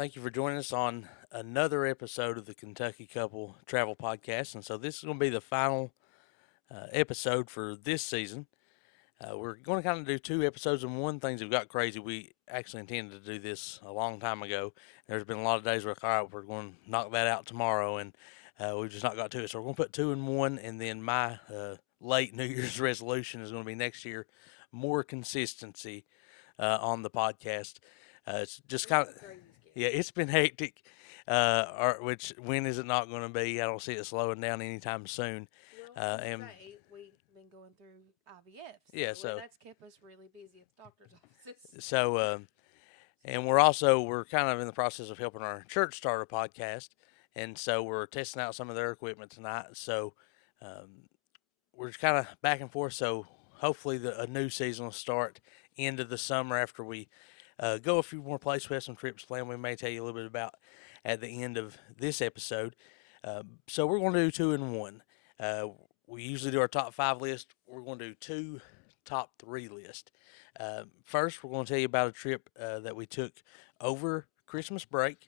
Thank you for joining us on another episode of the Kentucky Couple Travel Podcast. And so, this is going to be the final episode for this season. We're going to kind of do two episodes in one. Things have got crazy. We actually intended to do this a long time ago. There's been a lot of days where, all right, we're going to knock that out tomorrow, and we've just not got to it. So, we're going to put two in one, and then my late New Year's resolution is going to be next year more consistency on the podcast. It's just kind of, yeah, it's been hectic. Which when is it not going to be? I don't see it slowing down anytime soon. And We've been going through IVF, yeah, so that's kept us really busy at the doctor's offices. and we're kind of in the process of helping our church start a podcast, and so we're testing out some of their equipment tonight. So we're just kind of back and forth. So hopefully a new season will start into the summer after we go a few more places. We have some trips planned. We may tell you a little bit about at the end of this episode. So we're going to do two in one. We usually do our top five list. We're going to do two top three list. First, we're going to tell you about a trip that we took over Christmas break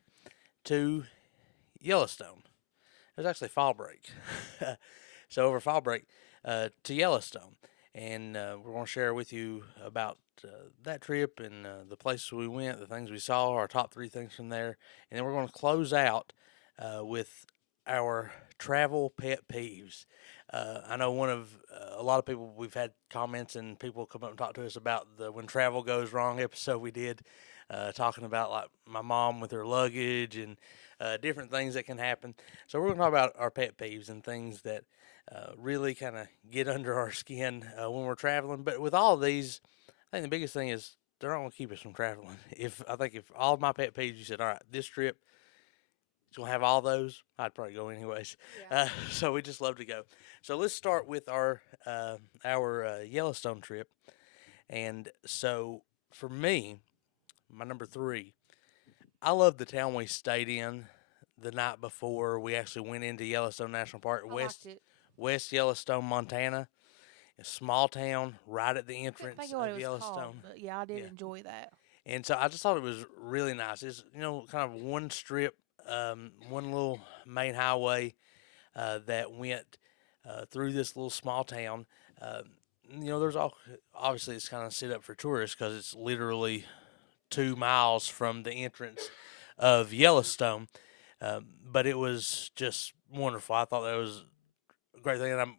to Yellowstone. It was actually fall break. So over fall break to Yellowstone. And we're going to share with you about that trip and the places we went, the things we saw, our top three things from there. And then we're going to close out with our travel pet peeves. I know a lot of people, we've had comments and people come up and talk to us about the when travel goes wrong episode we did, talking about like my mom with her luggage and different things that can happen. So we're going to talk about our pet peeves and things that really kind of get under our skin when we're traveling. But with all of these, I think the biggest thing is they're not going to keep us from traveling. If all of my pet peeves, you said, all right, this trip is going to have all those, I'd probably go anyways. Yeah. So we just love to go. So let's start with our Yellowstone trip. And so for me, my number three, I love the town we stayed in the night before we actually went into Yellowstone National Park, I liked it. West Yellowstone, Montana. A small town right at the I couldn't entrance think of what it of was called, Yellowstone. but yeah, I did Yeah. enjoy that. And so I just thought it was really nice. It's, kind of one strip, one little main highway that went through this little small town. There's obviously it's kind of set up for tourists because it's literally 2 miles from the entrance of Yellowstone. But it was just wonderful. I thought that was a great thing. And I'm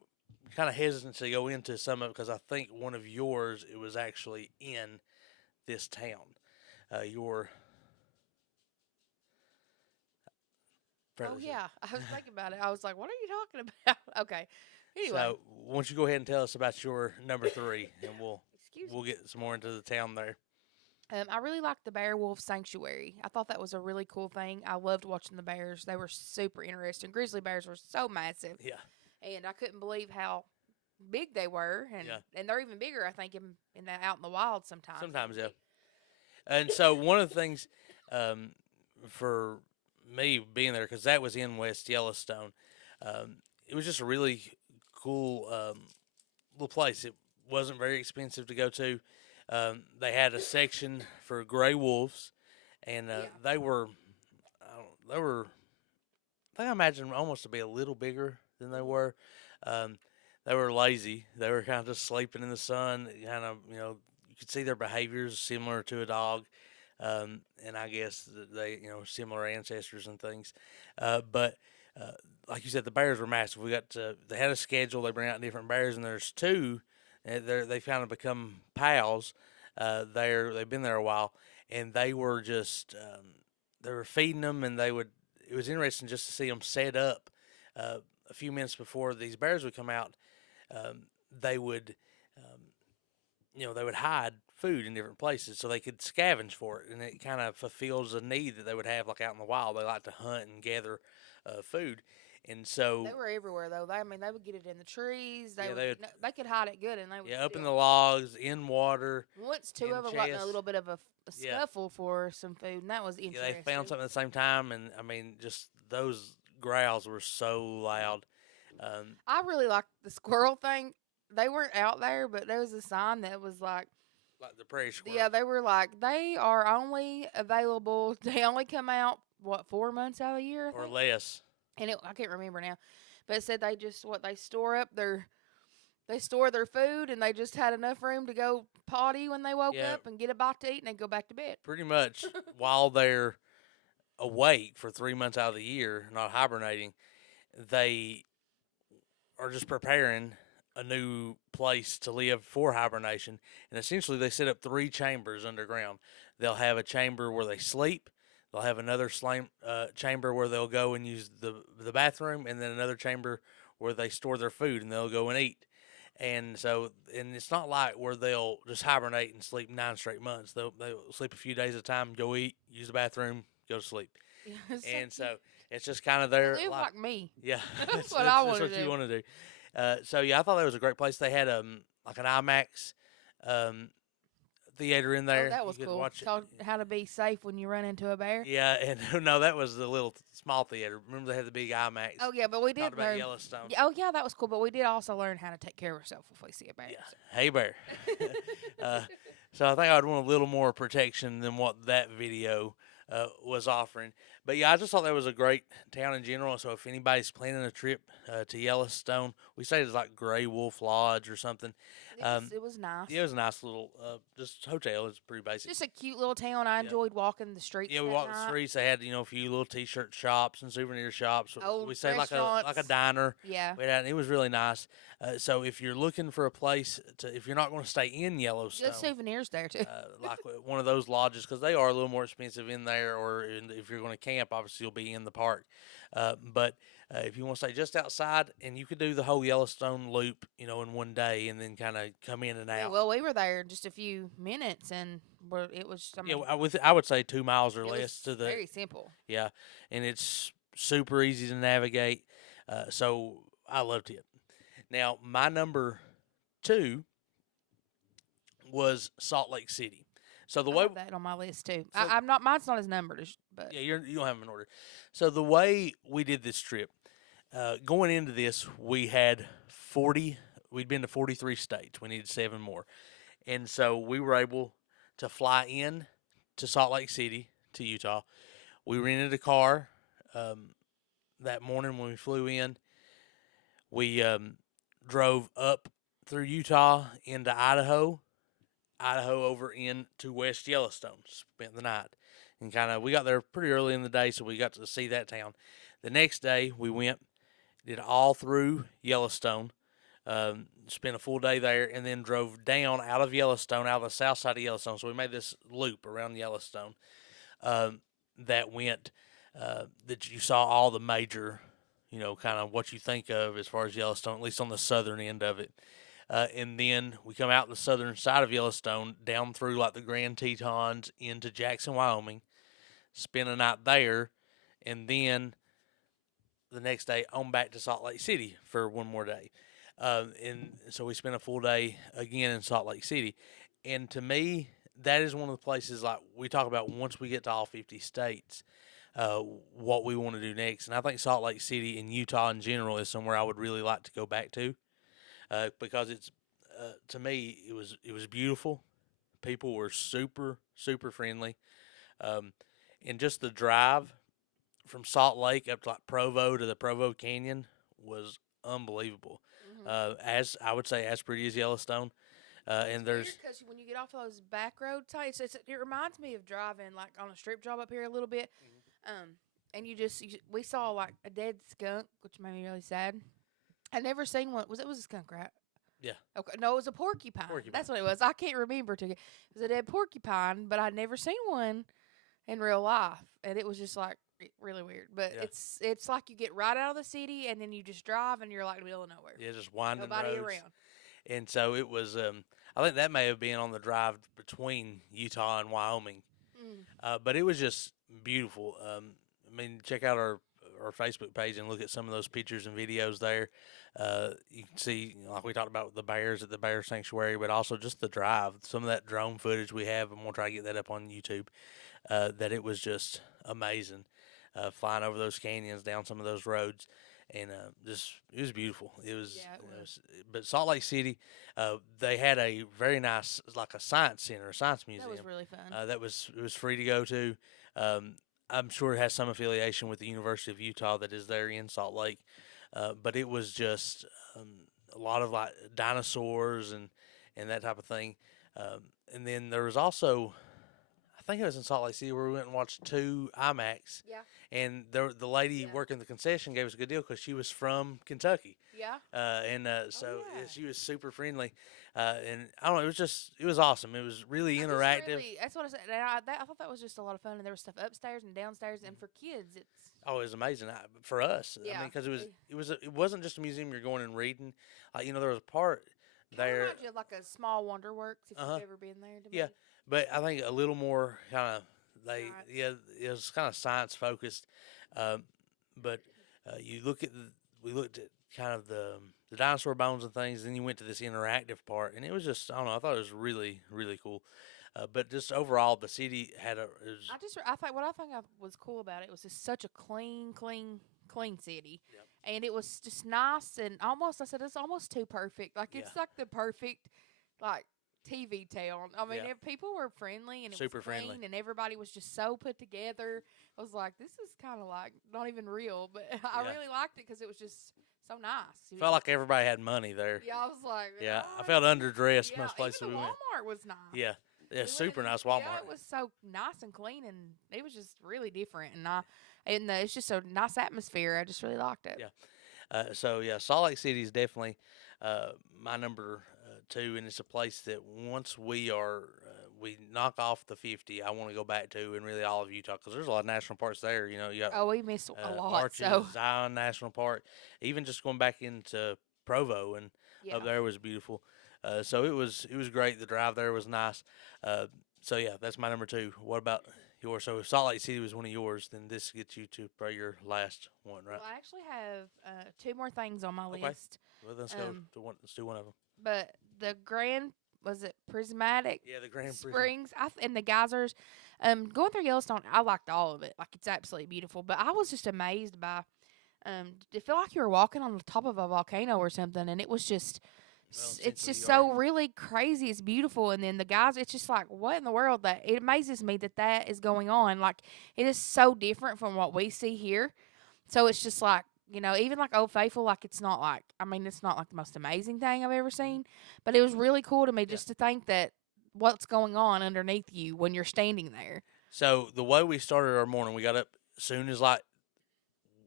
kind of hesitant to go into some of it because I think one of yours, it was actually in this town. Your Oh yeah, I was thinking about it. I was like, "What are you talking about?" Okay. Anyway, So, why don't you go ahead and tell us about your number three, and excuse we'll me. get some more into the town there. I really liked the Bear Wolf Sanctuary. I thought that was a really cool thing. I loved watching the bears. They were super interesting. Grizzly bears were so massive, Yeah, and I couldn't believe how big they were, and yeah. and they're even bigger. I think in that out in the wild sometimes. Sometimes, yeah. And so one of the things for me being there, because that was in West Yellowstone, it was just a really cool little place. It wasn't very expensive to go to. They had a section for gray wolves, and Yeah. they were, they were, I think I imagine almost to be a little bigger than they were. Um, they were lazy. They were kind of just sleeping in the sun. Kind of, you could see their behaviors similar to a dog, and I guess that they, similar ancestors and things. But like you said, the bears were massive. They had a schedule. They bring out different bears, and there's two. They kind of become pals. They've been there a while, and they were just they were feeding them, and they would. It was interesting just to see them set up a few minutes before these bears would come out. Um, they would, they would hide food in different places so they could scavenge for it, and it kind of fulfills a need that they would have like out in the wild. They like to hunt and gather food, and so They were everywhere though. They would get it in the trees. yeah, they would, They could hide it good, and they would yeah, up in still. the logs, in water, Once two in of them got in a chests. little bit of a Yeah, scuffle for some food, and that was yeah, interesting. they found something at the same time, and I mean, just those growls were so loud. I really liked the squirrel thing. They weren't out there, but there was a sign that was like like the prairie squirrel Yeah, they were like they are only available. They only come out what 4 months out of the year, I or think. less. And I can't remember now, but it said they just what they store up their they store their food and they just had enough room to go potty when they woke Yeah, up and get a bite to eat and they go back to bed. pretty much while they're awake for 3 months out of the year, not hibernating, they are just preparing a new place to live for hibernation. And essentially, they set up three chambers underground. They'll have a chamber where they sleep. They'll have another chamber where they'll go and use the bathroom, and then another chamber where they store their food and they'll go and eat. And so, and it's not like where they'll just hibernate and sleep 9 straight months. They'll sleep a few days at a time, go eat, use the bathroom, go to sleep. Yeah, And so it's just kind of they their live life. like me. Yeah, That's what I that's want to what you do. want to do. So yeah, I thought that was a great place. They had like an IMAX um theater in Oh, there. that You was could cool. watch it. Taught how to be safe when you run into a bear. Yeah, and no, that was the little small theater. Remember they had the big IMAX. Oh yeah, but we Talked did about learn. Yellowstone. Yeah, oh yeah, that was cool. But we did also learn how to take care of ourselves if we see a bear. Yeah, hey bear. uh, so I think I'd want a little more protection than what that video was offering. But yeah, I just thought that was a great town in general. So if anybody's planning a trip to Yellowstone, we say it's like Gray Wolf Lodge or something. It was nice. Yeah, it was a nice little just hotel. It's pretty basic. Just a cute little town. I Yeah. enjoyed walking the streets. Yeah, we that walked the night. streets. They had a few little T-shirt shops and souvenir shops. Old We say like a restaurants. diner. Yeah. We had, and it was really nice. So if you're looking for a place to, if you're not going to stay in Yellowstone, Good souvenirs there too. like one of those lodges, because they are a little more expensive in there, or if you're going to camp, obviously you'll be in the park. But if you want to stay just outside, and you could do the whole Yellowstone loop, in one day, and then kind of come in and Yeah, out. well, we were there just a few minutes, and it was. I mean, I would say 2 miles or it less was to the very simple. yeah, and it's super easy to navigate. So I loved it. Now my number two was Salt Lake City. So the I way have that on my list too. so, I'm not. Mine's not as numbered, but yeah, you don't have them in order. So the way we did this trip, going into this, we had 40. We'd been to 43 states. We needed 7 more, and so we were able to fly in to Salt Lake City to Utah. We rented a car that morning when we flew in. We drove up through Utah into Idaho, over into West Yellowstone. Spent the night, and we got there pretty early in the day, so we got to see that town. The next day we went, did all through Yellowstone, spent a full day there, and then drove down out of Yellowstone, out of the south side of Yellowstone. So we made this loop around Yellowstone that went that you saw all the major, kind of what you think of as far as Yellowstone, at least on the southern end of it. And then we come out the southern side of Yellowstone, down through like the Grand Tetons into Jackson, Wyoming, spend a night there, and then the next day on back to Salt Lake City for one more day. And so we spent a full day again in Salt Lake City. And to me, that is one of the places like we talk about once we get to all 50 states, what we want to do next. And I think Salt Lake City and Utah in general is somewhere I would really like to go back to because it's to me it was beautiful. People were super friendly, and just the drive from Salt Lake up to like Provo to the Provo Canyon was unbelievable. As I would say, as pretty as Yellowstone. And there's because when you get off those back road sites, it reminds me of driving like on a strip job up here a little bit. And we saw like a dead skunk, which made me really sad. I never seen one. Was a skunk, right? Yeah. Okay. No, it was a porcupine. That's what it was. I can't remember. It was a dead porcupine, but I'd never seen one in real life, and it was just like really weird. But Yeah. it's like you get right out of the city, and then you just drive, and you're like in the middle of nowhere. Yeah, just winding Nobody roads. around. And so it was. I think that may have been on the drive between Utah and Wyoming, but it was just beautiful. I mean, check out our Facebook page and look at some of those pictures and videos there. You can see, like we talked about the bears at the bear sanctuary, but also just the drive. Some of that drone footage we have, and we'll try to get that up on YouTube. That it was just amazing, flying over those canyons, down some of those roads, and just it was beautiful. It was, Yeah, it was. but Salt Lake City, they had a very nice like a science center, a science That was museum. really fun. That was it was free to go to. Um, I'm sure it has some affiliation with the University of Utah that is there in Salt Lake, but it was just um, a lot of like dinosaurs and that type of thing. Um, and then there was also I think it was in Salt Lake City where we went and watched two IMAX, Yeah. and the lady Yeah. working the concession gave us a good deal because she was from Kentucky, Yeah. and Oh so yeah. she was super friendly, and I don't know, it was awesome. It was really I just interactive. really, that's what I said. I thought that was just a lot of fun, and there was stuff upstairs and downstairs, and for kids, it's Oh, it was amazing for us. I yeah. mean, because it wasn't just a museum you're going and reading. There was a part Kind of there. reminds you of like a small Wonderworks if Uh huh. you've ever been there. To Yeah, me, but I think a little more kind of science. yeah, it was kind of science focused. Um, but you look at we looked at kind of the dinosaur bones and things. Then you went to this interactive part, and it was just I don't know. I thought it was really really cool. But just overall, the city had a it was, I think what I think was cool about it was just such a clean city, Yep. and it was just nice and almost. I said it's almost too perfect. Like Yeah. it's like the perfect like TV town. I mean, Yeah. people were friendly and it Super was clean friendly. and everybody was just so put together. I was like, this is kind of like not even real, but I Yeah. really liked it because it was just so nice. Felt like everybody had money there. Yeah, I was like, Yeah, I "Ah." felt underdressed Yeah, most places even we the went. Walmart was nice. Yeah, yeah, We super went in- nice Walmart. Yeah, it was so nice and clean, and it was just really different. It's just a nice atmosphere. I just really liked it. Yeah. So yeah, Salt Lake City is definitely my number two, and it's a place that once we knock off the 50, I want to go back to, and really all of Utah because there's a lot of national parks there. You got Oh, we missed a lot. Arches, So Zion National Park, even just going back into Provo and yeah, up there was beautiful. So it was great. The drive there was nice. Uh, so yeah, that's my number two. What about yours? So if Salt Lake City was one of yours, then this gets you to probably your last one, right? well, I actually have two more things on my Okay. list. Well, let's go Um, to one. Let's do one of them. but the Grand was it Prismatic Yeah, the Grand Prix. Springs and the geysers. Going through Yellowstone, I liked all of it. Like it's absolutely beautiful. But I was just amazed by it felt like you were walking on the top of a volcano or something, and it was just Well, it's essentially just you so are. really crazy. It's beautiful, and then the guys, it's just like what in the world that it amazes me that that is going on. Like it is so different from what we see here. So it's just like even like Old Faithful, like it's not like it's not like the most amazing thing I've ever seen, but it was really cool to me just to think that what's going on underneath you when you're standing there. So the way we started our morning, we got up soon as like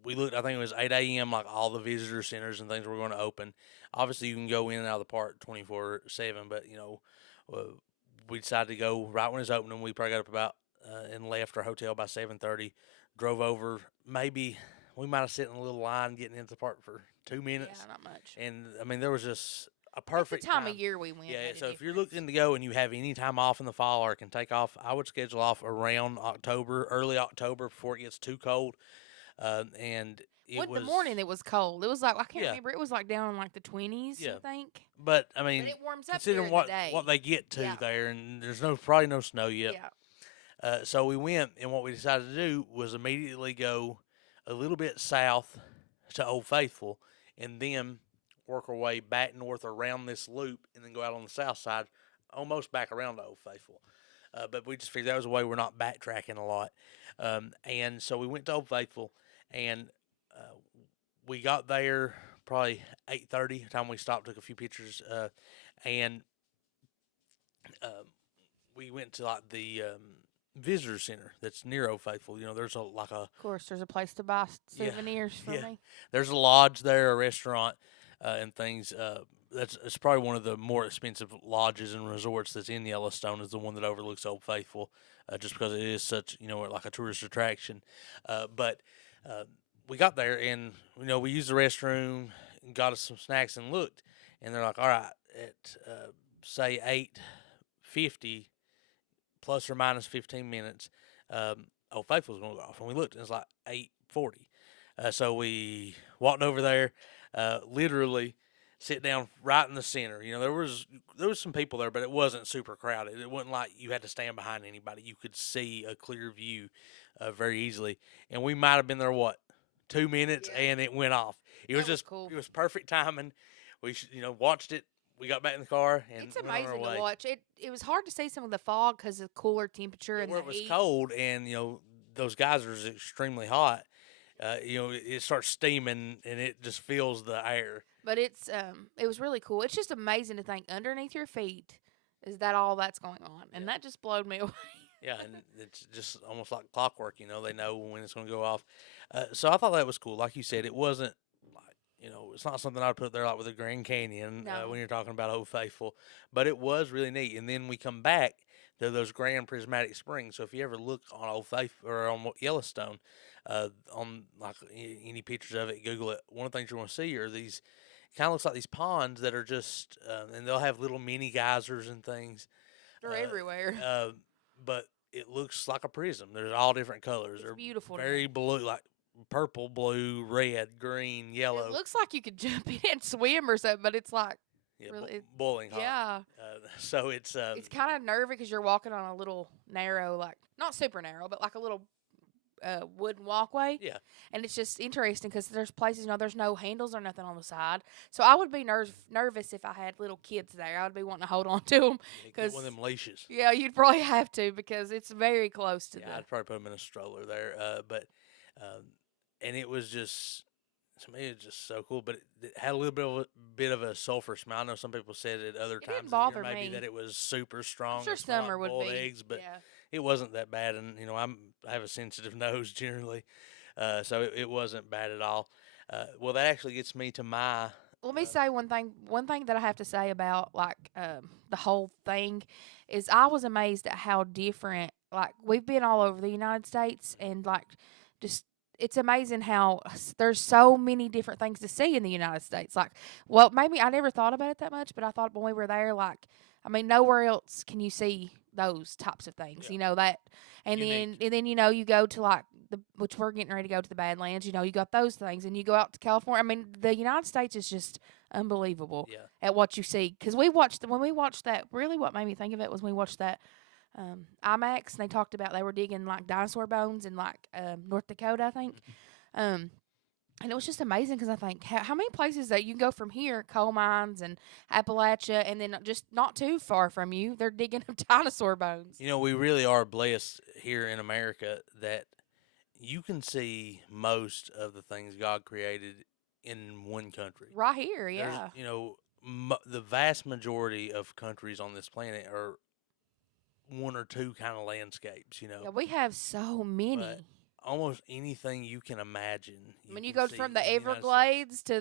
we looked. I think it was 8 a.m. Like all the visitor centers and things were going to open. Obviously, you can go in and out of the park 24/7, but we decided to go right when it's opening. We probably got up about and left our hotel by 7:30. Drove over. Maybe we might have sit in a little line getting into the park for 2 minutes. Yeah, not much. And I mean, there was just a It's perfect the time of year we went. Yeah, made a so if you're difference. looking to go and you have any time off in the fall or can take off, I would schedule off around October, early October before it gets too cold. And it What was the morning it was cold. It was like I can't Yeah. remember. It was like down in like the 20s. Yeah. I think. but I But mean, it warms up considering during the day. what they get to Yeah. there, and there's probably no snow yet. Yeah. So we went, and what we decided to do was immediately go a little bit south to Old Faithful, and then work our way back north around this loop, and then go out on the south side, almost back around to Old Faithful. But we just figured that was a way we're not backtracking a lot. And so we went to Old Faithful, and we got there probably 8:30. Time we stopped, took a few pictures, and um, we went to like the visitor center that's near Old Faithful. There's a Of course, there's a place to buy Yeah. souvenirs for Yeah. me. there's a lodge there, a restaurant, and things. It's probably one of the more expensive lodges and resorts that's in Yellowstone. Is the one that overlooks Old Faithful, just because it is such like a tourist attraction. But we got there and we used the restroom and got us some snacks and looked, and they're like, all right, at say 8:50 plus or minus 15 minutes, Old Faithful's going to go off. And we looked, and it's like 8:40. So we walked over there, literally sit down right in the center. There was some people there, but it wasn't super crowded. It wasn't like you had to stand behind anybody. You could see a clear view very easily. And we might have been there, what, 2 minutes, Yeah. and it went off. It was That was just cool. it was perfect timing. We watched it. We got back in the car and It's went on our amazing to way. watch. It was hard to see some of the fog because of cooler temperature Yeah, and where the it was heat. cold and those geysers are extremely hot. It starts steaming and it just fills the air. But it was really cool. It's just amazing to think underneath your feet is that all that's going on, Yeah. and that just blowed me away. Yeah, and it's just almost like clockwork. They know when it's going to go off. So I thought that was cool. Like you said, it wasn't like it's not something I'd put there like with the Grand Canyon No, when you're talking about Old Faithful, but it was really neat. And then we come back to those Grand Prismatic Springs. So if you ever look on Old Faithful or on Yellowstone, on like any pictures of it, Google it. One of the things you're going to see are these kind of looks like these ponds that are just, and they'll have little mini geysers and things. they're everywhere. Uh, but it looks like a prism. There's all different colors. It's They're beautiful. very blue, like purple, blue, red, green, It yellow. looks like you could jump in and swim or something, but it's like Yeah, really, boiling hot. yeah. So it's It's kind of nervy because you're walking on a little narrow, like not super narrow, but like a little wooden walkway. yeah, And it's just interesting because there's places, there's no handles or nothing on the side. So I would be nervous if I had little kids there. I would be wanting to hold on to them. get one of them leashes. Yeah, you'd probably have to because it's very close to Yeah, I'd probably put them in a stroller there. And it was just to me, it's just so cool. But it had a little bit of a sulfur smell. I know some people said at other It times didn't of the bother year maybe me. that it was super strong. I'm sure It smelled summer like would boiled be. eggs, but yeah. it wasn't that bad. And I have a sensitive nose generally, so it wasn't bad at all. Well, that actually gets me to my. Let me say one thing. One thing that I have to say about like the whole thing is I was amazed at how different. Like we've been all over the United States, and like just it's amazing how there's so many different things to see in the United States. Like, well, maybe I never thought about it that much, but I thought when we were there, like, I mean, nowhere else can you see those types of things. Yeah. You know that, and Unique. then you go to like which we're getting ready to go to the Badlands. You got those things, and you go out to California. I mean, the United States is just unbelievable Yeah. at what you see. Because when we watched that, really, what made me think of it was when we watched that IMAX, and they talked about they were digging like dinosaur bones in like North Dakota, I think. Um, and it was just amazing because I think how many places that you can go from here, coal mines and Appalachia, and then just not too far from you, they're digging up dinosaur bones. We really are blessed here in America that you can see most of the things God created in one country. Right here, yeah. The vast majority of countries on this planet are one or two kind of landscapes. Yeah, we have so many. But almost anything you can imagine. When you go from the Everglades to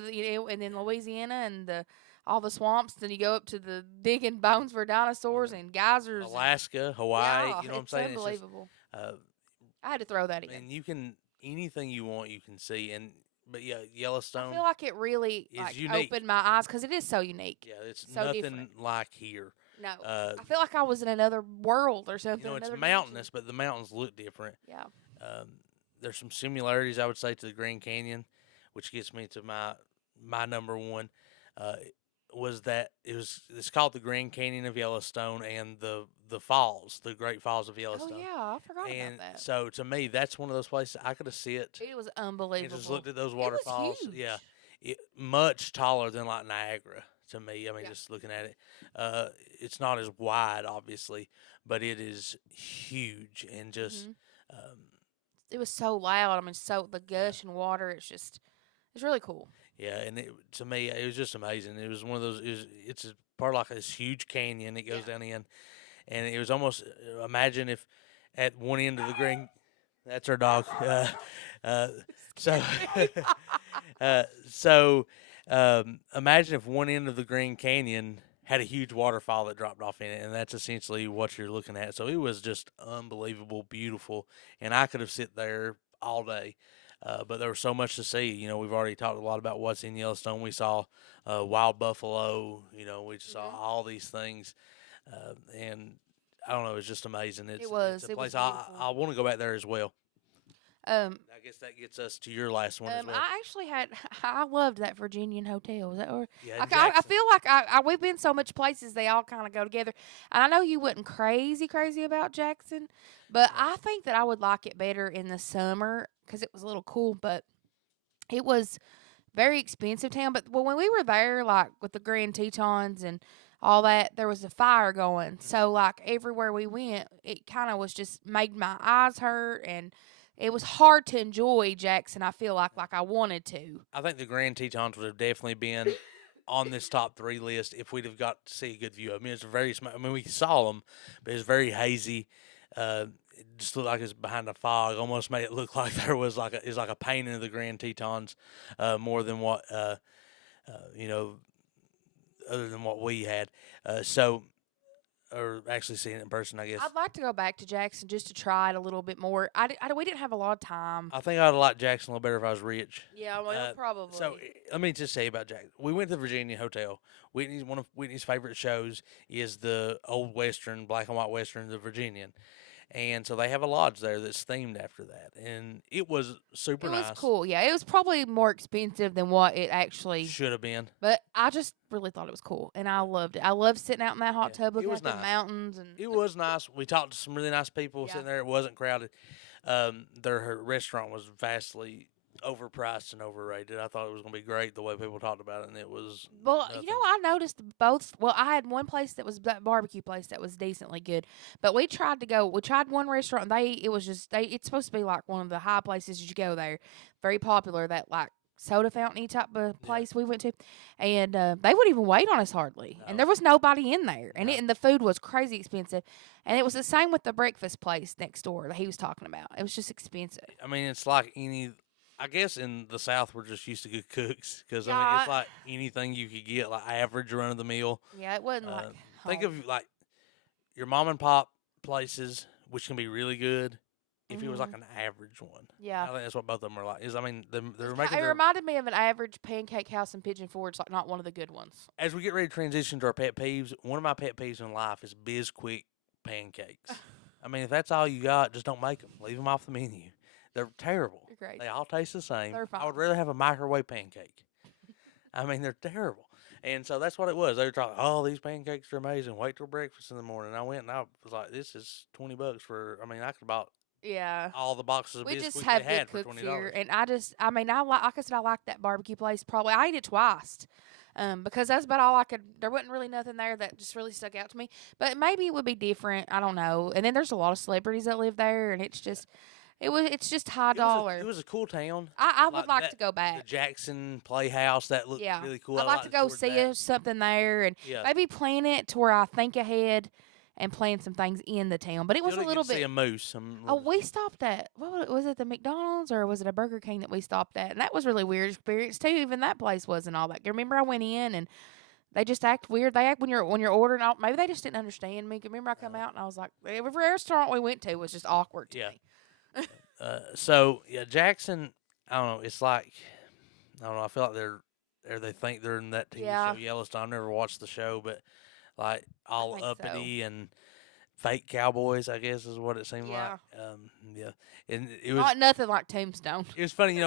and then Louisiana and all the swamps, then you go up to the digging bones for dinosaurs and geysers, Alaska, Hawaii. Yeah, You know what I'm it's saying? unbelievable. It's just, I had to throw that in. and you can anything you want, you can see. But yeah, I Yellowstone feel like it really is unique. opened my eyes because it is so unique. Yeah, it's so nothing different. like here. No, I feel like I was in another world or something. It's another mountainous, dimension. but the mountains look different. Yeah. There's some similarities, I would say, to the Grand Canyon, which gets me to my number one. Was that it's called the Grand Canyon of Yellowstone and the falls, the Great Falls of Yellowstone. Oh yeah, I forgot And about that. so to me, that's one of those places I could have sit It was and unbelievable. just looked at those It was waterfalls. huge. Yeah, much taller than like Niagara to me. I mean, Yeah. just looking at it, it's not as wide, obviously, but it is huge and just. It was so loud. I mean, so the gush and water. It's really cool. Yeah, and to me, it was just amazing. It was one of those. It's a part of like this huge canyon. It goes down in, and it was almost imagine if at one end of the green, that's our dog. So, imagine if one end of the Grand Canyon had a huge waterfall that dropped off in it, and that's essentially what you're looking at. So it was just unbelievable, beautiful, and I could have sit there all day. But there was so much to see. We've already talked a lot about what's in Yellowstone. We saw wild buffalo. We just saw all these things, and I don't know. It was just amazing. It's a place I want to go back there as well. I guess that gets us to your last one as well. I actually I loved that Virginian hotel. Is that or Yeah, I feel like we've been so much places they all kind of go together. And I know you wasn't crazy about Jackson, but I think that I would like it better in the summer because it was a little cool. But it was very expensive town. But when we were there, like with the Grand Tetons and all that, there was a fire going. So like everywhere we went, it kind of was just made my eyes hurt, and it was hard to enjoy Jackson. I feel like I wanted to. I think the Grand Tetons would have definitely been on this top three list if we'd have got to see a good view. I mean, it's very small. I mean, we saw them, but it's very hazy. It just looked like it's behind a fog. Almost made it look like there was like a painting of the Grand Tetons, more than what you know, other than what we had. Or actually seeing it in person, I guess. I'd like to go back to Jackson just to try it a little bit more. We didn't have a lot of time. I think I'd like Jackson a little better if I was rich. Yeah, well, probably. So let me just say about Jackson. We went to the Virginia Hotel. One of Whitney's favorite shows is the old Western, black and white Western, the Virginian. And so they have a lodge there that's themed after that. And it was super nice. It was cool, yeah. It was probably more expensive than what it actually should have been. But I just really thought it was cool, and I loved it. I loved sitting out in that hot tub looking at the mountains. And it was nice. We talked to some really nice people sitting there. It wasn't crowded. Their restaurant was vastly overpriced and overrated. I thought it was going to be great the way people talked about it, and it was. Well, I noticed both. Well, I had one place that was that barbecue place that was decently good, but we tried one restaurant. It's supposed to be like one of the high places you go there, very popular. That like soda fountain type of place we went to, and they wouldn't even wait on us hardly, and there was nobody in there, and the food was crazy expensive, and it was the same with the breakfast place next door that he was talking about. It was just expensive. I mean, it's like I guess in the South we're just used to good cooks because I mean it's like anything you could get, like average run of the mill. Yeah, it wasn't like think of like your mom and pop places, which can be really good. If it was like an average one, I think that's what both of them are like. I mean, they're making. It reminded me of an average pancake house in Pigeon Forge, like not one of the good ones. As we get ready to transition to our pet peeves, one of my pet peeves in life is Bisquick pancakes. I mean, if that's all you got, just don't make them. Leave them off the menu. They're terrible. They're great. They all taste the same. They're fine. I would rather have a microwave pancake. I mean, they're terrible. And so that's what it was. They were talking, oh, these pancakes are amazing. Wait till breakfast in the morning. And I went and I was like, this is $20 for. I mean, I could have bought all the boxes of biscuits they had for $20. Here, and like I said, I like that barbecue place. Probably I ate it twice. Because that's about all I could. There wasn't really nothing there that just really stuck out to me. But maybe it would be different. I don't know. And then there's a lot of celebrities that live there, and it's just. It's just high dollar. It was a cool town. I would like to go back. The Jackson Playhouse, that looked really cool. I'd like to go see something there and maybe plan it to where I think ahead and plan some things in the town. But it was a little bit. See a moose. We stopped at what was it? The McDonald's or was it a Burger King that we stopped at? And that was really weird experience too. Even that place wasn't all that. Remember, I went in and they just act weird. They act when you're ordering. Maybe they just didn't understand me. Remember, I come out and I was like, every restaurant we went to was just awkward to me. Jackson. I don't know. It's like I don't know. I feel like they think they're in that TV show Yellowstone. I've never watched the show, but like all uppity and fake cowboys, I guess is what it seemed like. And it was not nothing like Tombstone. It was funny,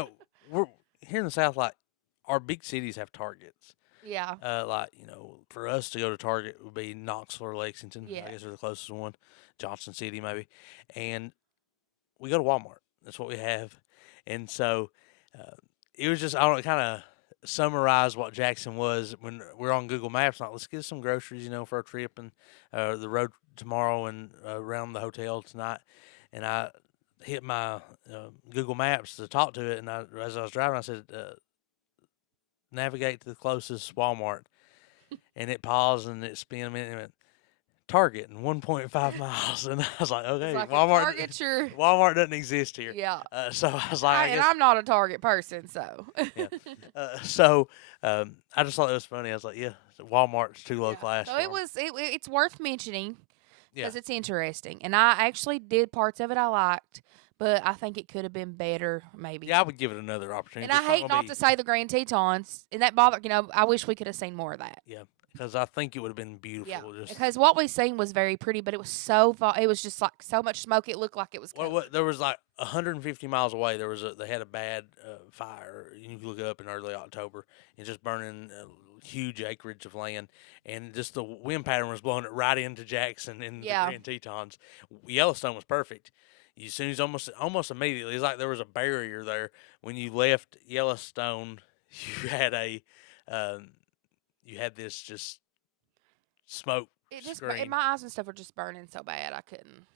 we're here in the South. Like our big cities have Targets. Yeah. Like for us to go to Target would be Knoxville or Lexington. Yeah. I guess they're the closest one. Johnson City maybe, and we go to Walmart. That's what we have. And so it was just, I don't know, kind of summarize what Jackson was when we're on Google Maps. Like, let's get some groceries, for our trip and the road tomorrow and around the hotel tonight. And I hit my Google Maps to talk to it. And as I was driving, I said, navigate to the closest Walmart. And it paused and it spun a minute and went, Target in 1.5 miles, and I was like, okay, Walmart doesn't exist here. Yeah. So I was like, I'm not a Target person, so. I just thought it was funny. I was like, yeah, Walmart's too low class. So it's worth mentioning because it's interesting, and I actually did parts of it I liked, but I think it could have been better, maybe. Yeah, I would give it another opportunity. And I hate not to say the Grand Tetons, and that bothered. I wish we could have seen more of that. Yeah. Because I think it would have been beautiful. Yeah, because what we seen was very pretty, but it was so far. It was just like so much smoke. It looked like it was. There was like 150 miles away. They had a bad fire. You can look it up in early October. And just burning a huge acreage of land, and just the wind pattern was blowing it right into Jackson and the Grand Tetons. Yellowstone was perfect. As soon as almost immediately, it's like there was a barrier there when you left Yellowstone. you had a um, you had this just smoke It just screen. my eyes and stuff were just burning so bad I couldn't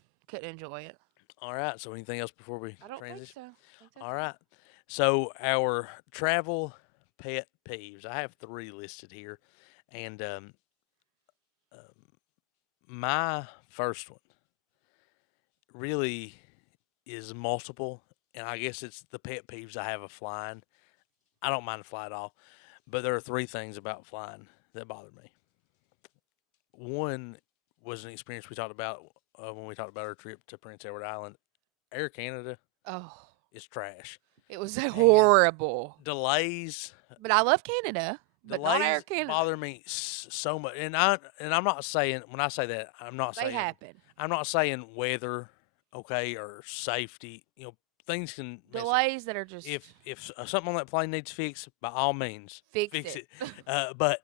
enjoy it. All right. So anything else before we I don't think transition? so. I think that's All it. right. So our travel pet peeves. I have three listed here, and my first one really is multiple, and I guess it's the pet peeves I have of flying. I don't mind to fly at all, but there are three things about flying that bother me. One was an experience we talked about when we talked about our trip to Prince Edward Island. Air Canada Oh, is trash, it was and horrible. delays But I love Canada, but not Air delays Canada. bother me so much. And I'm not saying when I say that They happen. I'm not saying weather, okay, or safety. Things can mess up. Delays that are just If something on that plane needs fixed, by all means, fix fix it. it. But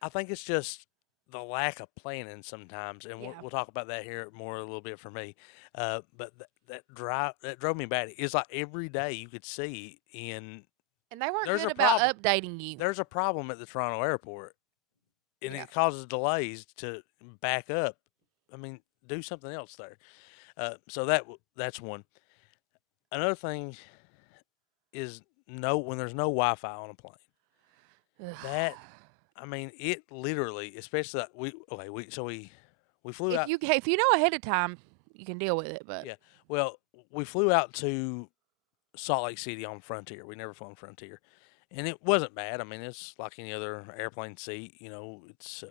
I think it's just the lack of planning sometimes, and Yeah. we'll talk about that here more a little bit for me. But that drove me bad. It's like every day you could see in And they weren't there's good a about problem. updating you. There's a problem at the Toronto airport, and Yeah. it causes delays to back up. I mean, do something else there. So that's one. Another thing is no when there's no Wi-Fi on a plane. That I mean, it literally, especially we flew out. If you know ahead of time, you can deal with it. But Yeah, well, we flew out to Salt Lake City on Frontier. We never flown Frontier, and it wasn't bad. I mean, it's like any other airplane seat. It's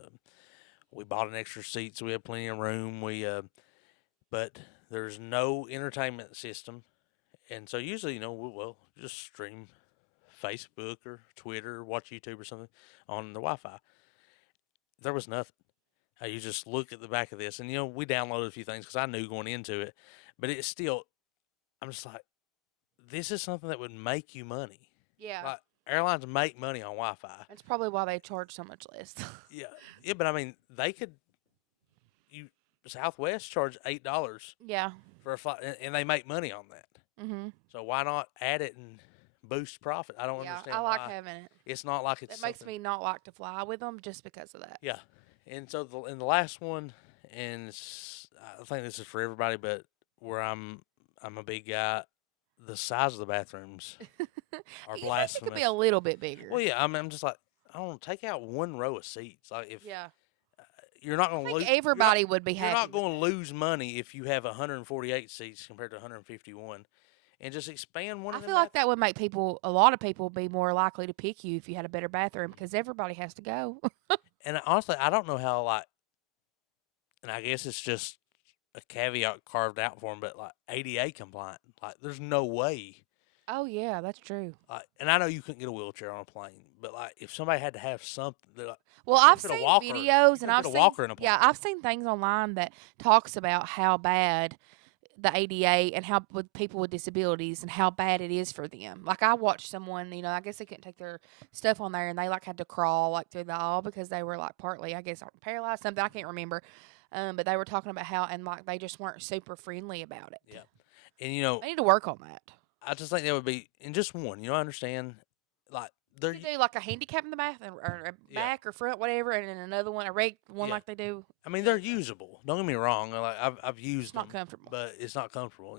we bought an extra seat, so we had plenty of room. But there's no entertainment system, and so usually, we'll just stream Facebook or Twitter, or watch YouTube or something on the Wi-Fi. There was nothing. You just look at the back of this, and we downloaded a few things because I knew going into it, but it's still. I'm just like, this is something that would make you money. yeah, Like airlines make money on Wi-Fi. that's probably why they charge so much less. Yeah, yeah, but I mean, they could. You Southwest charge $8 yeah. for a flight, and they make money on that. Mhm. So why not add it and boost profit? I don't Yeah, understand I like why. having it. It's not like it's That makes something. me not like to fly with them just because of that. Yeah, and so in the last one, and I think this is for everybody, but where I'm a big guy. The size of the bathrooms are You think it could be blasphemous. a little bit bigger? Well, yeah, I'm just like I don't know, take out one row of seats. Like if Yeah. you're not I going to think lose, everybody would be you're happy. not going to lose money if you have 148 seats compared to 151, and just expand one. I of them feel like bathrooms. that would make a lot of people, be more likely to pick you if you had a better bathroom because everybody has to go. And honestly, I don't know how and I guess it's just a caveat carved out for them, but like ADA compliant. Like there's no way. Oh yeah, that's true. And I know you couldn't get a wheelchair on a plane, but like if somebody had to have something, Well, you couldn't I've fit a seen walker. videos You and couldn't I've fit a seen walker in a plane. yeah, I've seen things online that talks about how bad the ADA and how with people with disabilities and how bad it is for them. Like I watched someone, I guess they couldn't take their stuff on there and they like had to crawl like through the aisle because they were like partly, I guess, paralyzed, something I can't remember. But they were talking about how and like they just weren't super friendly about it. Yeah, and They need to work on that. I just think that would be in just one. I understand, like You could do like a handicap in the back or a Yeah. back or front, whatever, and then another one, one Yeah. like they do. I mean, they're usable. Don't get me wrong. Like I've It's used not them, comfortable. but it's not comfortable.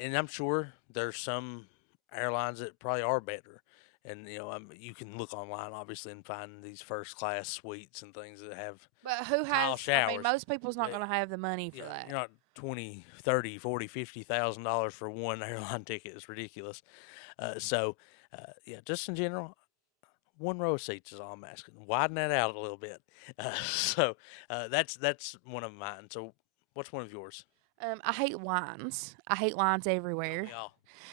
And I'm sure there's some airlines that probably are better. And you can look online obviously and find these first class suites and things that have But who tile has? I showers. mean, most people's not Yeah. going to have the money for that. You're not 20, 30, 40, $50,000 for one airline ticket. It's ridiculous. Just in general, one row of seats is all I'm asking. Widen that out a little bit. That's one of mine. So what's one of yours? I hate lines. I hate lines everywhere. Yeah.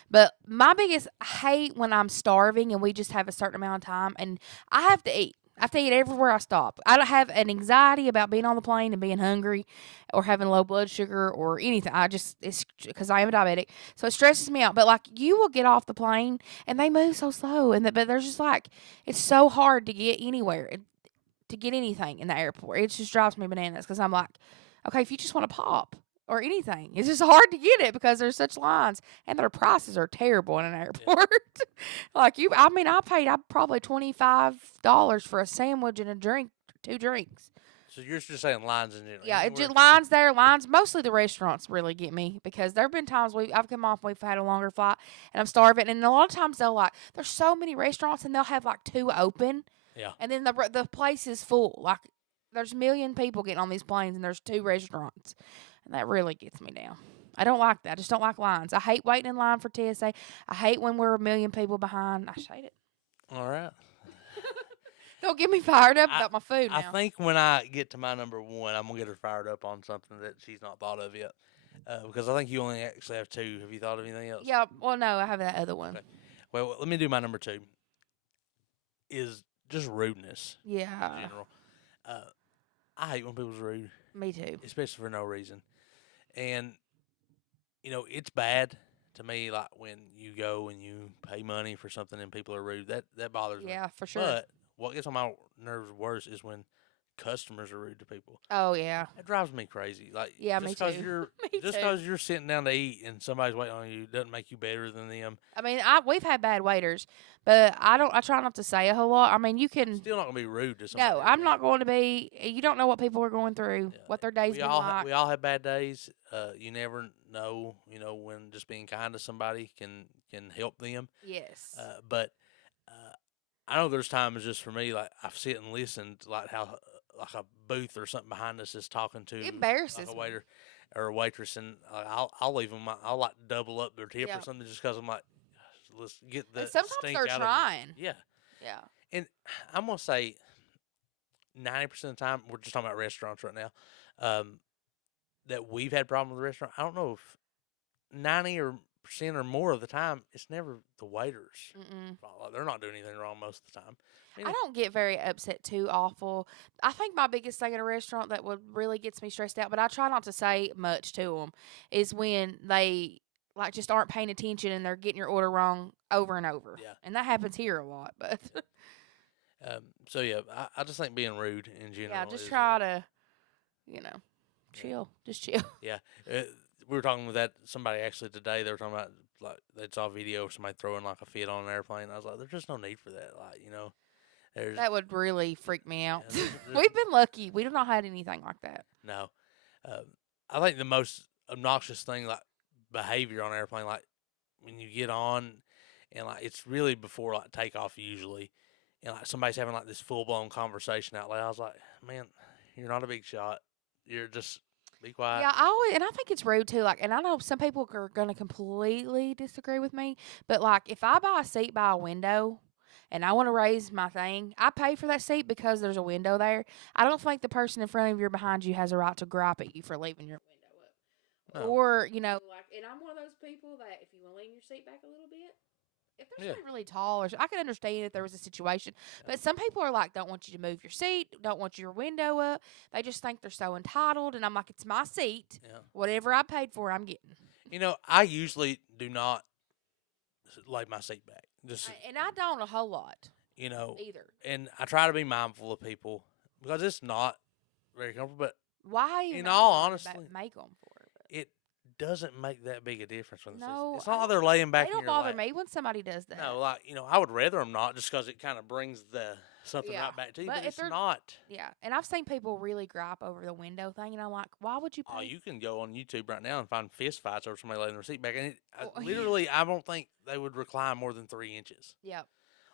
But my biggest hate when I'm starving and we just have a certain amount of time and I have to eat. I have to eat everywhere I stop. I don't have an anxiety about being on the plane and being hungry or having low blood sugar or anything. It's because I am diabetic. So it stresses me out. But like you will get off the plane and they move so slow. But there's just like, it's so hard to get anywhere, to get anything in the airport. It just drives me bananas because I'm like, okay, if you just want to pop or anything. It's just hard to get it because there's such lines, and their prices are terrible in an airport. Like I mean, I paid probably $25 for a sandwich and a drink, 2 drinks. So you're just saying lines in general. Yeah, it Anywhere. just lines there, lines. Mostly the restaurants really get me because there have been times I've come off, we've had a longer flight, and I'm starving, and a lot of times they'll there's so many restaurants and they'll have like 2 open, Yeah. and then the place is full. Like there's a million people getting on these planes, and there's 2 restaurants, and that really gets me down. I don't like that. I just don't like lines. I hate waiting in line for TSA. I hate when we're a million people behind. I just hate it. All right. Don't get me fired up about my food now. I think when I get to my number one, I'm gonna get her fired up on something that she's not thought of yet, because I think you only actually have 2. Have you thought of anything else? Yeah. Well, no, I have that other one. Okay. Well, let me do my number 2. Is just rudeness Yeah. in general. I hate when people's rude. Me too. Especially for no reason. And it's bad to me. Like when you go and you pay money for something and people are rude. That bothers me. Yeah, for sure. But what gets on my nerves worse is when customers are rude to people. Oh yeah. That drives me crazy. Like Yeah, just me because too. you're Me just too. because you're sitting down to eat and somebody's waiting on you doesn't make you better than them. I mean, we've had bad waiters, but I try not to say a whole lot. I mean, you can. Still not gonna be rude to somebody. No, I'm not going to be. You don't know what people are going through, Yeah. what their day's been like. We all have bad days. You never know. When just being kind to somebody can help them. Yes. But I know there's times just for me, like I've sit and listened, like how like a booth or something behind us is talking to It embarrasses like a me. waiter or a waitress, and I'll leave them. I'll like double up their tip Yeah. or something just because I'm like, let's get the And sometimes stink they're out trying. of it. Yeah, Yeah. and I'm gonna say 90% of the time we're just talking about restaurants right now. That we've had problems with the restaurant. I don't know if 90% or more of the time it's never the waiters. Mm-mm. They're not doing anything wrong most of the time. I don't get very upset too awful. I think my biggest thing in a restaurant that would really gets me stressed out, but I try not to say much to them, is when they like just aren't paying attention and they're getting your order wrong over and over. Yeah. And that happens here a lot, but So yeah, I just think being rude in general. yeah, just is, try to, you know, chill. Just chill. Yeah, we were talking with somebody actually today. They were talking about like they saw a video of somebody throwing like a fit on an airplane. I was like, there's just no need for that. Like there's That would really freak me out. yeah, We've been lucky. We have not had anything like that. no. I think the most obnoxious thing like behavior on an airplane, like when you get on and like it's really before like takeoff usually, and like somebody's having like this full blown conversation out loud. I was like, man, you're not a big shot. You're just be quiet. Yeah, and I think it's rude too. Like, and I know some people are gonna completely disagree with me, but like, if I buy a seat by a window, and I want to raise my thing, I pay for that seat because there's a window there. I don't think the person in front of you or behind you has a right to gripe at you for leaving your window up. No. Or, like, and I'm one of those people that if you want to lean your seat back a little bit, if there's Yeah. something really tall I could understand if there was a situation. But some people are like, don't want you to move your seat, don't want your window up. They just think they're so entitled. And I'm like, it's my seat. Yeah. Whatever I paid for, I'm getting. I usually do not lay my seat back. Just And I don't a whole lot either. and I try to be mindful of people because it's not very comfortable. But Why? in all honesty, make them for it. But it doesn't make that big a difference when No, it's not like they're laying back. they in don't your bother lap. me when somebody does that. No, like I would rather them not, just because it kind of brings the something Yeah, right back to you. but But if it's they're- not. Yeah, and I've seen people really gripe over the window thing, and I'm like, why would you pay? Oh, you can go on YouTube right now and find fist fights over somebody laying their seat back, and Oh, yeah. literally, I don't think they would recline more than 3 inches. Yep.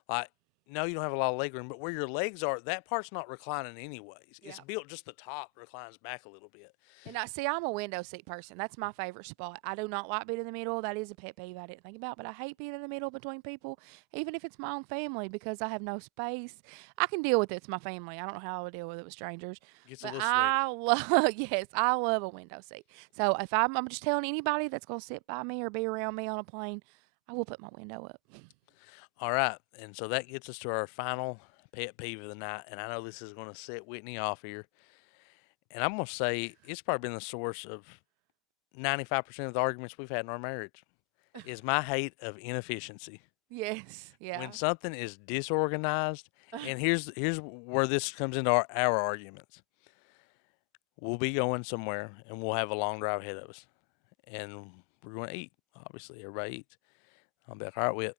Like, no, you don't have a lot of leg room, but where your legs are, that part's not reclining anyways. It's Yeah. built just the top reclines back a little bit. And I'm a window seat person. That's my favorite spot. I do not like being in the middle. That is a pet peeve I didn't think about, but I hate being in the middle between people, even if it's my own family, because I have no space. I can deal with it. It's my family. I don't know how I would deal with it with strangers. Gets But a little I love, yes, I love a window seat. So if I'm just telling anybody that's going to sit by me or be around me on a plane, I will put my window up. All right, and so that gets us to our final pet peeve of the night, and I know this is going to set Whitney off here, and I'm going to say it's probably been the source of 95% of the arguments we've had in our marriage, is my hate of inefficiency. Yes. Yeah. When something is disorganized, and here's where this comes into our arguments. we'll be going somewhere and we'll have a long drive ahead of us, and we're going to eat. Obviously, everybody eats. I'll be like, all right, Whit,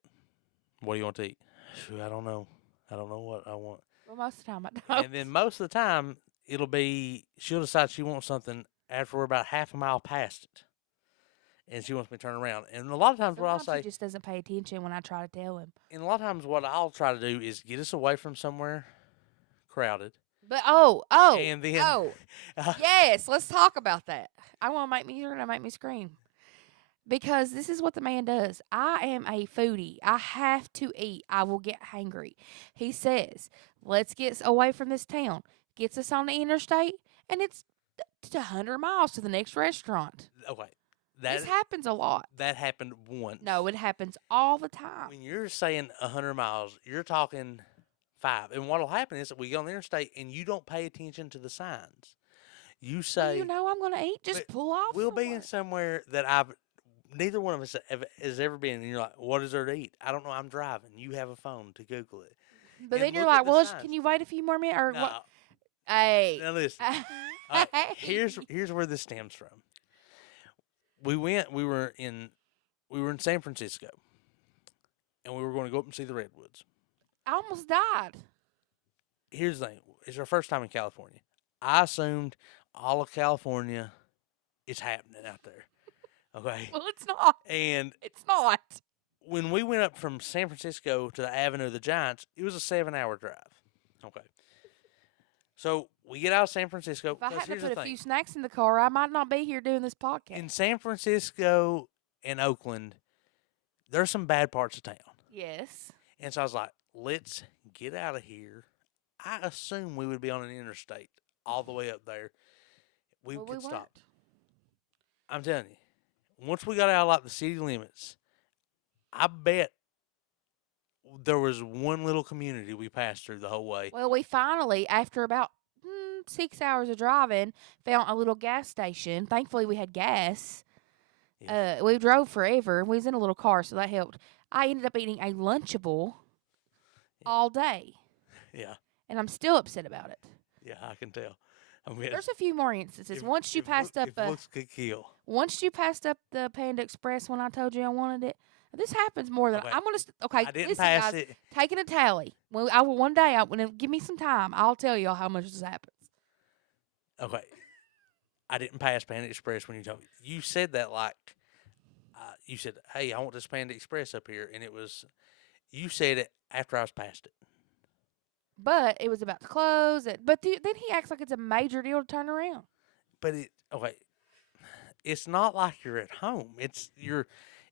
what do you want to eat? Shoot, I don't know. I don't know what I want. Well, most of the time I don't. And then most of the time, it'll be she'll decide she wants something after we're about half a mile past it, and she wants me to turn around. And a lot of times, what I'll Sometimes he say, just doesn't pay attention when I try to tell him. and a lot of times, what I'll try to do is get us away from somewhere crowded, But and then yes, let's talk about that. You're gonna make me scream. Because this is what the man does. I am a foodie. I have to eat. I will get hangry. He says, let's get away from this town. Gets us on the interstate, and it's 100 miles to the next restaurant. okay, This happens a lot. that happened once. No, it happens all the time. When you're saying 100 miles, you're talking 5. And what'll happen is that we get on the interstate and you don't pay attention to the signs. You say, You know I'm going to eat. Just but pull off. we'll be in somewhere that neither one of us has ever been. And you're like, what is there to eat? I don't know. I'm driving. You have a phone to Google it. But and then you're look at like, the well, signs. can you wait a few more minutes? Or No, what? Hey. now listen. All right, here's where this stems from. We were in San Francisco, and we were going to go up and see the redwoods. I almost died. Here's the thing: it's our first time in California. I assumed all of California is happening out there. Okay, Well, it's not. and It's not. when we went up from San Francisco to the Avenue of the Giants, it was a 7-hour drive. Okay, so we get out of San Francisco. If I 'cause hadn't here's put the a few thing: snacks in the car, I might not be here doing this podcast. in San Francisco and Oakland, there's some bad parts of town. Yes. And so I was like, let's get out of here. I assumed we would be on an interstate all the way up there. We Well, could we stop. weren't. I'm telling you, once we got out of like the city limits, I bet there was one little community we passed through the whole way. Well, we finally, after about 6 hours of driving, found a little gas station. Thankfully, we had gas. Yeah. We drove forever. We was in a little car, so that helped. I ended up eating a Lunchable all day, Yeah, and I'm still upset about it. yeah, I can tell. I mean, There's a few more instances. Once you passed up, looks could kill. once you passed up the Panda Express when I told you I wanted it. This happens more than Okay. I'm gonna. Okay, I didn't listen, pass guys, it. taking a tally. When I will one day, when give me some time, I'll tell y'all how much this happens. Okay, I didn't pass Panda Express when you told me. You said that like, you said, "Hey, I want this Panda Express up here," and it was. You said it after I was past it. But it was about to close. But then he acts like it's a major deal to turn around. But okay, it's not like you're at home.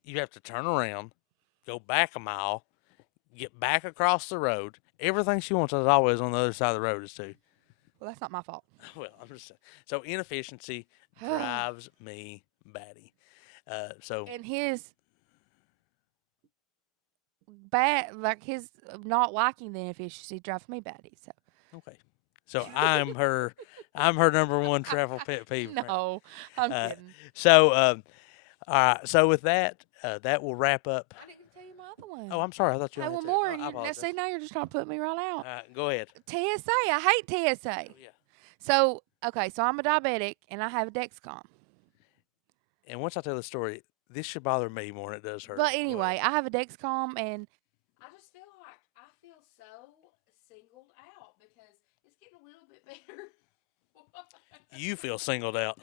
You have to turn around, go back a mile, get back across the road. Everything she wants is always on the other side of the road is too. Well, that's not my fault. Well, I'm just saying. So inefficiency drives me batty. So And his his not liking the inefficiency drives me batty. So okay. So I'm her number one travel pet peeve. no, I'm Uh, kidding. So all right. So with that, that will wrap up. I didn't tell you my other one. Oh, I'm sorry. I thought you Hey, had one to. more, Oh, and I you now apologize. see now you're just trying to put me right out. Go ahead. TSA, I hate TSA. Oh, yeah. So okay, so I'm a diabetic and I have a Dexcom. And once I tell the story, this should bother me more than it does her. But Go anyway, ahead. I have a Dexcom, and I just feel like I feel so singled out because it's getting a little bit better. You feel singled out.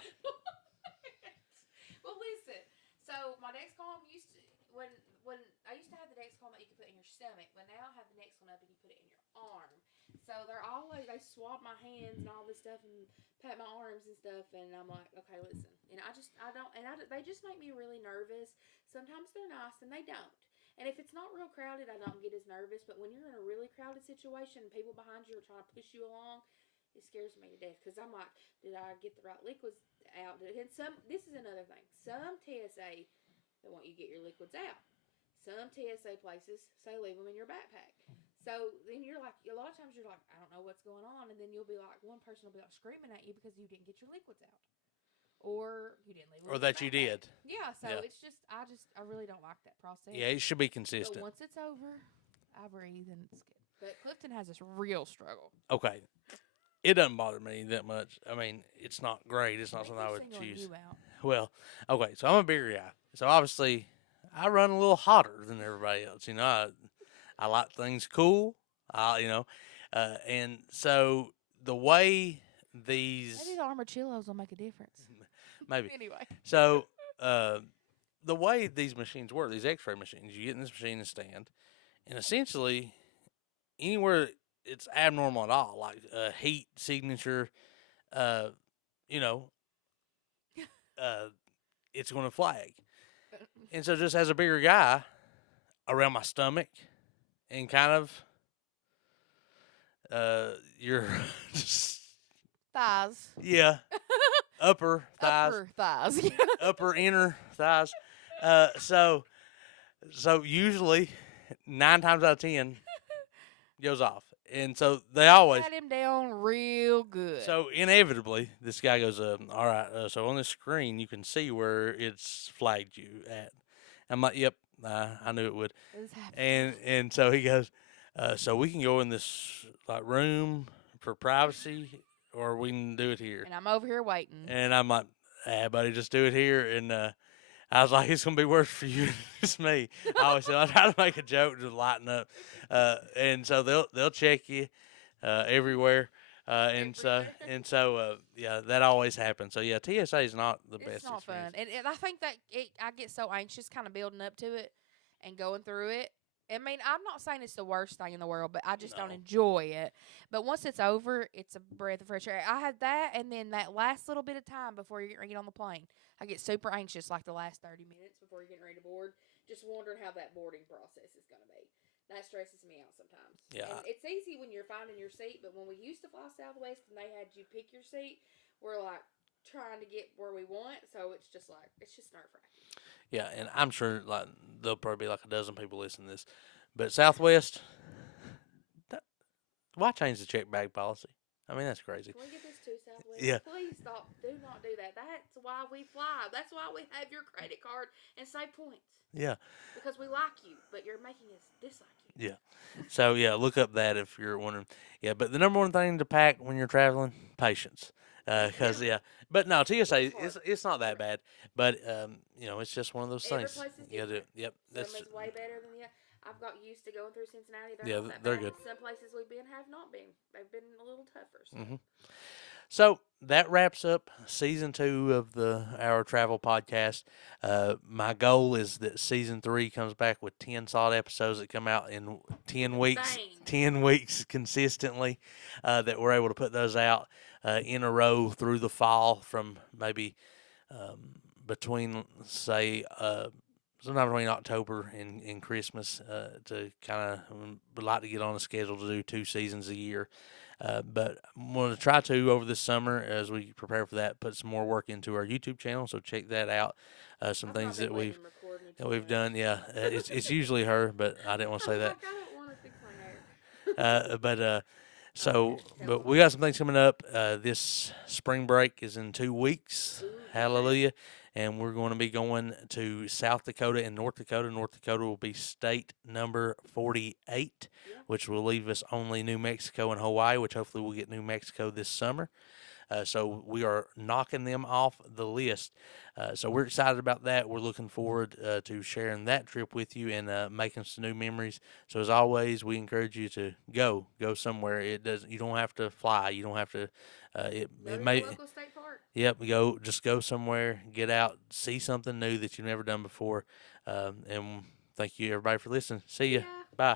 Well, listen. So my Dexcom used to when I used to have the Dexcom that you could put in your stomach, but now I have the next one up and you put it in your arm. So they swab my hands and all this stuff and pat my arms and stuff, and I'm like, okay, listen. And they just make me really nervous. Sometimes they're nice and they don't. And if it's not real crowded, I don't get as nervous. But when you're in a really crowded situation, people behind you are trying to push you along, it scares me to death because I'm like, did I get the right liquids out? And this is another thing. Some TSA they want you to get your liquids out. Some TSA places say leave them in your backpack. So then you're like, a lot of times you're like, I don't know what's going on, and then you'll be like, one person will be like screaming at you because you didn't get your liquids out, or you didn't leave them. Or that you did. Yeah. So Yeah. it's just, I really don't like that process. Yeah, it should be So consistent. once it's over, I breathe and it's good. But Clifton has this real struggle. Okay. it doesn't bother me that much. I mean, it's not great. It's not They something I keep would singling choose. you out. Well, okay, so I'm a bigger guy, so obviously I run a little hotter than everybody else. I like things cool. And so the way Maybe these the armadillos will make a difference. maybe Anyway. so uh, the way these machines work, these X-ray machines, you get in this machine and stand, and essentially anywhere it's abnormal at all, like heat signature, uh, you know, uh, it's going to flag. And so, just as a bigger guy, around my stomach and kind of your Thighs. yeah, upper thighs, Upper thighs. upper inner thighs. Uh, so so usually 9 times out of 10 goes off, and so they always. Pat him down real good. So inevitably, this guy goes, "All right, so on this screen you can see where it's flagged you at." I'm like, "Yep, I knew it would." This happened. And so he goes, "So we can go in this like room for privacy, or we can do it here." And I'm over here waiting. And I'm like, buddy, just do it here." And I was like, "It's gonna be worse for you than it's me." I always say I try to make a joke to lighten up, and so they'll check you everywhere. Yeah, that always happens. So yeah, TSA is not the It's best not experience. fun. And I think that I get so anxious kind of building up to it and going through it. I mean, I'm not saying it's the worst thing in the world, but I just don't No. enjoy it. But once it's over, it's a breath of fresh air. I had that, and then that last little bit of time before you get ready to get on the plane, I get super anxious, like the last 30 minutes before you're getting ready to board, just wondering how that boarding process is going to be. That stresses me out sometimes. Yeah, And it's easy when you're finding your seat, but when we used to fly Southwest and they had you pick your seat, we're like trying to get where we want, so it's just like it's just nerve wracking. yeah, and I'm sure like there'll probably be like a dozen people listening to this, but Southwest, why change the check bag policy? I mean, that's crazy. Can we get this to Southwest? Yeah, Please stop. Do not do that. That's why we fly. That's why we have your credit card and save points. yeah, Because we like you, but you're making us dislike you. yeah. So yeah, look up that if you're wondering. Yeah, but the number one thing to pack when you're traveling, patience. Because but no, TSA it's not that bad. But it's just one of those Every things. place is You gotta do. different. Yep, Some that's is way better than the other. I've got used to going through Cincinnati. They're yeah, not that they're bad. good. Some places we've been have not been. They've been a little tougher. So. Hmm. So that wraps up season 2 of the Our Travel podcast. My goal is that season 3 comes back with 10 solid episodes that come out in 10 weeks, Dang. 10 weeks consistently, that we're able to put those out in a row through the fall from maybe between, say, sometime between October and Christmas to kind of would like to get on a schedule to do 2 seasons a year. But I'm going to try to over this summer as we prepare for that put some more work into our YouTube channel. So check that out. Some I've things not been that letting we've him record me that too we've much. done. Yeah, it's usually her, but I didn't want to say I'm that. like, I don't want to fix my hair. But Okay, so tell but us. we got some things coming up. This spring break is in 2 weeks. Ooh, Hallelujah. And we're going to be going to South Dakota and North Dakota. North Dakota will be state number 48, Yeah. which will leave us only New Mexico and Hawaii, which hopefully we'll get New Mexico this summer. So we are knocking them off the list. So we're excited about that. We're looking forward to sharing that trip with you and making some new memories. So as always, we encourage you to go somewhere. It does. You don't have to fly. You don't have to. Go It to may. your local state park. Yep. Just go somewhere. Get out. See something new that you've never done before. And thank you everybody for listening. See See ya. ya. Bye.